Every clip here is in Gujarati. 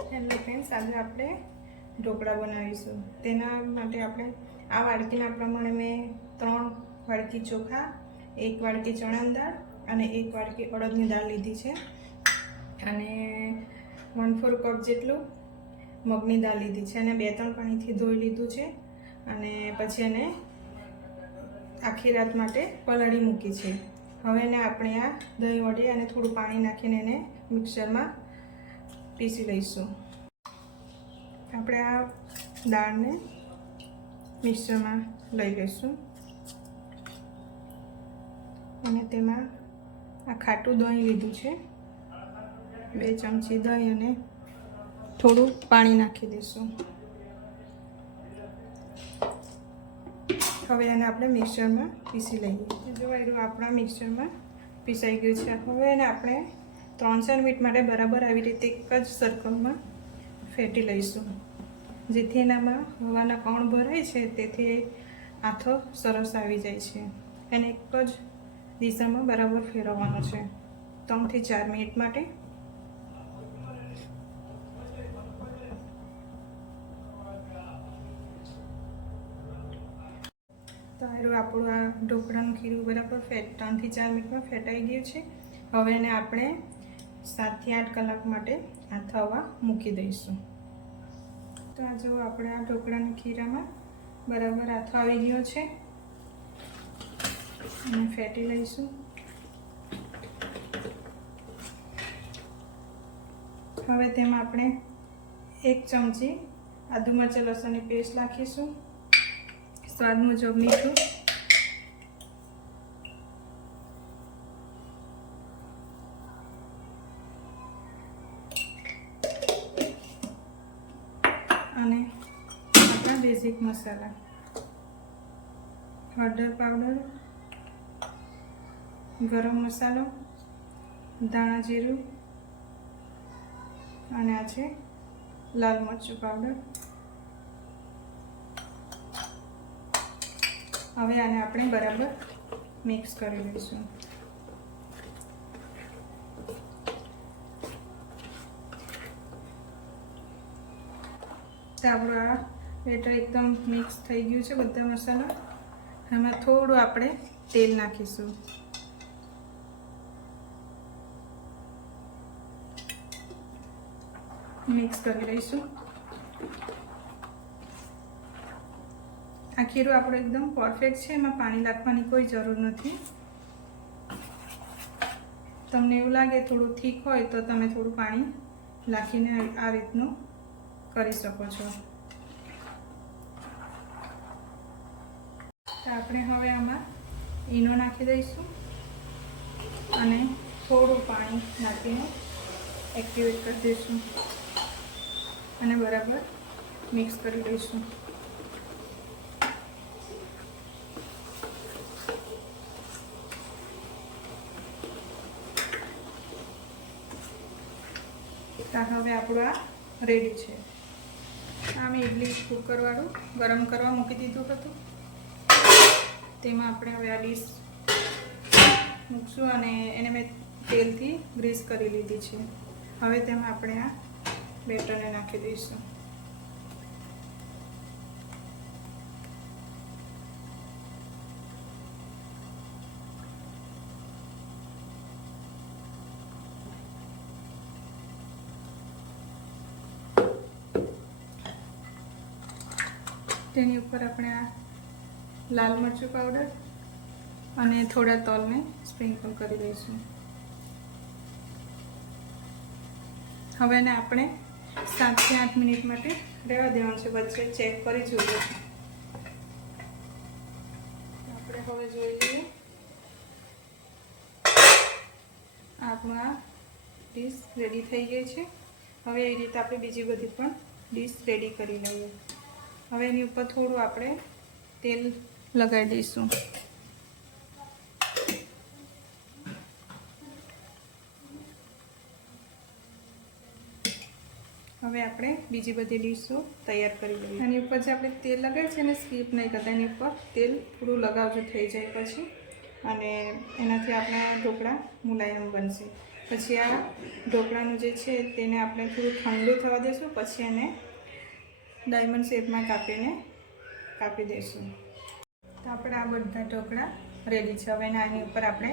હેલો ફ્રેન્ડ્સ, આજે આપણે ઢોકળા બનાવીશું। તેના માટે આપણે આ વાડકીના પ્રમાણે મેં 3 વાડકી ચોખા, 1 વાડકી ચણાની દાળ અને 1 વાડકી અડદની દાળ લીધી છે અને 1/4 કપ જેટલું મગની દાળ લીધી છે અને 2-3 પાણીથી ધોઈ લીધું છે અને પછી એને આખી રાત માટે પલાળી મૂકી છે। હવે એને આપણે આ દહીં વડે અને થોડું પાણી નાખીને એને મિક્સરમાં પીસી લઈશું। આપણે આ દાળને મિક્સરમાં લઈ લઈશું અને તેમાં આ ખાટું દહીં લીધું છે, 2 ચમચી દહીં અને થોડું પાણી નાખી દઈશું। હવે એને આપણે મિક્સરમાં પીસી લઈએ। જો આપણા મિક્સરમાં પીસાઈ ગયું છે। હવે એને આપણે 3-4 મિનિટ માટે બરાબર આવી રીતે એક જ સર્કલમાં ફેટી લઈશું, જેથી એનામાં હવાના કણ ભરાય છે તેથી આથો સરસ આવી જાય છે। એને એક જ દિશામાં બરાબર ફેરવવાનો છે 3 થી 4 મિનિટ માટે। તો આપણું આ ઢોકળાનું ખીરું બરાબર 3 થી 4 મિનિટમાં ફેટાઈ ગયું છે। હવે એને આપણે 7 થી 8 કલાક માટે આથાવા મૂકી દઈશું। તો આ જો આપણે આ ઢોકળાના ખીરામાં બરાબર આથો આવી ગયો છે અને ફેટી લઈશું। હવે તેમાં આપણે 1 ચમચી આદુ મરચાં લસણની પેસ્ટ નાખીશું, સ્વાદ મુજબ મીઠું અને આપણા બેઝિક મસાલા, હળદર પાવડર, ગરમ મસાલો, ધાણા જીરું અને આ છે લાલ મરચું પાવડર। હવે આને આપણે બરાબર મિક્સ કરી લઈશું। તો આપણું આ બેટર એકદમ મિક્સ થઈ ગયું છે બધા મસાલા। એમાં થોડું આપણે તેલ નાખીશું, મિક્સ કરી લઈશું। આ ખીરું આપણું એકદમ પરફેક્ટ છે, એમાં પાણી નાખવાની કોઈ જરૂર નથી। તમને એવું લાગે થોડું થીક હોય તો તમે થોડું પાણી નાખીને આ રીતનું કરી શકો છો। તો આપણે હવે આમાં ઈનો નાખી દઈશું અને થોડું પાણી નાખીને એક્ટિવેટ કરી દઈશું અને બરાબર મિક્સ કરી લઈશું। તો હવે આપણું આ રેડી છે। આ મેં ઇડલી કુકરવાળું ગરમ કરવા મૂકી દીધું હતું, તેમાં આપણે હવે આ ડીશ મૂકશું અને એને મેં તેલથી ગ્રીસ કરી લીધી છે। હવે તેમાં આપણે આ બેટરને નાખી દઈશું। તેની ઉપર આપણે આ લાલ મરચું પાવડર અને થોડા તલને સ્પ્રિંકલ કરી દઈશું। હવે એને આપણે 7 થી 8 મિનિટ માટે રહેવા દેવાનું છે, વચ્ચે ચેક કરી જોઈએ। આપણે હવે જોઈ લઈએ, આપણું આ ડીશ રેડી થઈ ગઈ છે। હવે એ રીતે આપણે બીજી બધી પણ ડીશ રેડી કરી લઈએ। હવે એની ઉપર થોડું આપણે તેલ લગાવી દઈશું। હવે આપણે બીજી બધી ડીશો તૈયાર કરી લઈએ। એની ઉપર જે આપણે તેલ લગાવ્યું છે એને સ્કીપ નહીં કરતા, એની ઉપર તેલ થોડું લગાવજો થઈ જાય પછી, અને એનાથી આપણા ઢોકળા મુલાયમ બનશે। પછી આ ઢોકળાનું જે છે તેને આપણે થોડું ઠંડુ થવા દઈશું, પછી એને ડાયમંડ શેપમાં કાપી દઈશું. તો આપણે આ બધા ઢોકળા રેડી છે. હવે આની ઉપર આપણે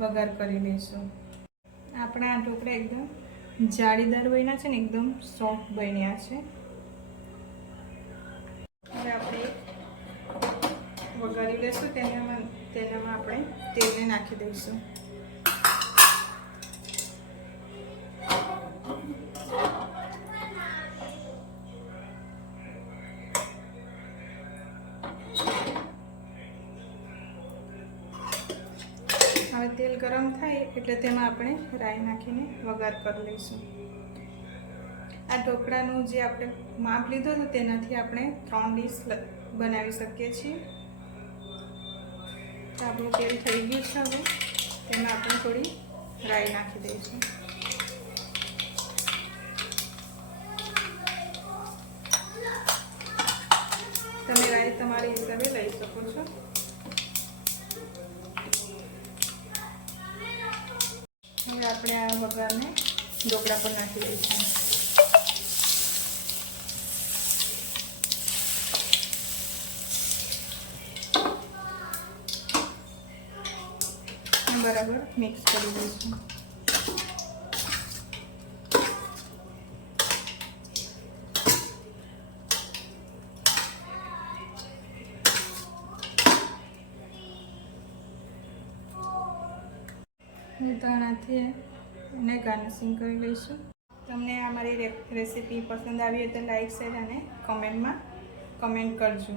વઘાર કરી લઈશું. આપણા આ ઢોકળા એકદમ જાળીદાર બન્યા છે ને એકદમ સોફ્ટ બન્યા છે. હવે આપણે વઘારી લઈશું. તેનામાં આપણે તેલને નાખી દઈશું. હવે તેલ ગરમ થાય એટલે તેમાં આપણે રાઈ નાખીને વઘાર કરી લઈશું. આ ઢોકળાનું જે આપણે માપ લીધું હતું તેનાથી આપણે 3 ડીશ બનાવી શકીએ છીએ. તો આપણું તેલ થઈ ગયું છે. હવે તેમાં આપણે થોડી રાઈ નાખી દઈશું. તમે રાઈ તમારી હિસાબે લઈ શકો છો. હવે આપણે આ વઘારને ઢોકળા પર નાખી દઈશું. બરાબર મિક્સ કરી દઈશું. ધાણાથી એને ગાર્નિશિંગ કરી લઈશું. તમને આ મારી રેસીપી પસંદ આવી હોય તો લાઈક, શેર અને કમેન્ટ કરજો.